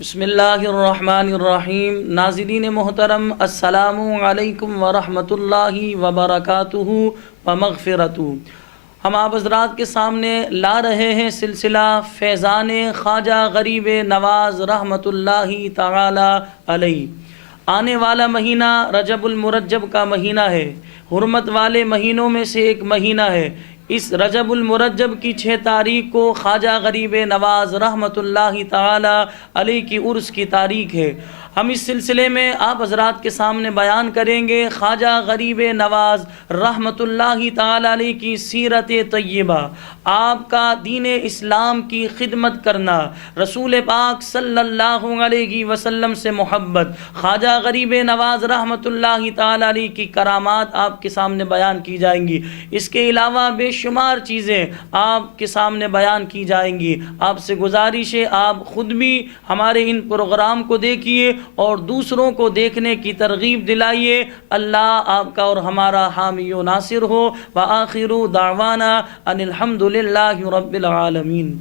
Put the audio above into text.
بسم اللہ الرحمن الرحیم۔ ناظرین محترم، السلام علیکم ورحمۃ اللہ وبرکاتہ ومغفرتہ۔ ہم آپ حضرات کے سامنے لا رہے ہیں سلسلہ فیضان خواجہ غریب نواز رحمۃ اللہ تعالی علیہ۔ آنے والا مہینہ رجب المرجب کا مہینہ ہے، حرمت والے مہینوں میں سے ایک مہینہ ہے۔ اس رجب المرجب کی 6 تاریخ کو خواجہ غریب نواز رحمۃ اللہ تعالی علیہ کی عرس کی تاریخ ہے۔ ہم اس سلسلے میں آپ حضرات کے سامنے بیان کریں گے خواجہ غریب نواز رحمۃ اللہ تعالی علیہ کی سیرت طیبہ، آپ کا دین اسلام کی خدمت کرنا، رسول پاک صلی اللہ علیہ وسلم سے محبت، خواجہ غریب نواز رحمۃ اللہ تعالی علیہ کی کرامات آپ کے سامنے بیان کی جائیں گی۔ اس کے علاوہ بے شمار چیزیں آپ کے سامنے بیان کی جائیں گی۔ آپ سے گزارش ہے آپ خود بھی ہمارے ان پروگرام کو دیکھیے اور دوسروں کو دیکھنے کی ترغیب دلائیے۔ اللہ آپ کا اور ہمارا حامی و ناصر ہو۔ وآخر دعوانا ان الحمد للہ رب العالمین۔